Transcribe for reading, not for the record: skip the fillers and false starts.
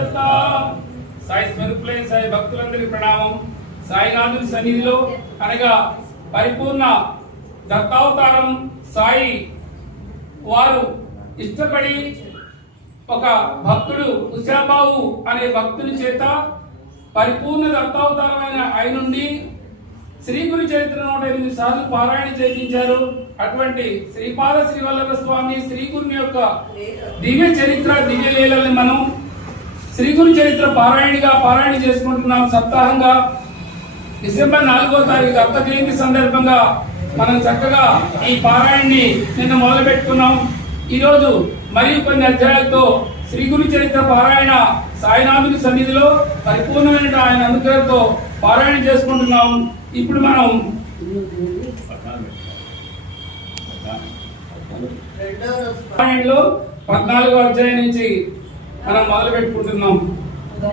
చేస్తాం. సాయి స్వరూపులే సాయి భక్తులందరి ప్రణామం. సాయినాథుని సన్నిధిలో అనగా పరిపూర్ణ దత్తావతారం సాయి వారు ఇష్టపడి ఒక భక్తుడు ఉషాబాబు అనే భక్తుని చేత పరిపూర్ణ దత్తావతారమైన ఆయన నుండి శ్రీ గురు చరిత్ర 108 సార్లు పారాయణ చేయించారు. అటువంటి శ్రీపాద శ్రీవల్లభ స్వామి శ్రీ గురుని యొక్క దివ్య చరిత్ర దివ్య లీలల్ని మనం శ్రీ గురు చరిత్ర పారాయణ చేసుకుంటున్నాం. సప్తాహంగా డిసెంబర్ 4వ తారీఖు దత్త జయంతి సందర్భంగా మనం చక్కగా ఈ పారాయణని నిన్న మొదలు పెట్టుకున్నాం. ఈరోజు మరియు కొన్ని అధ్యాయాలతో శ్రీ గురు చరిత్ర పారాయణ సాయినాథుని సన్నిధిలో పరిపూర్ణమైన ఆయన అనుగ్రహంతో పారాయణ చేసుకుంటున్నాం. ఇప్పుడు మనం పారాయణలో 14వ అధ్యాయం నుంచి మనం మొదలు పెట్టుకుంటున్నాం.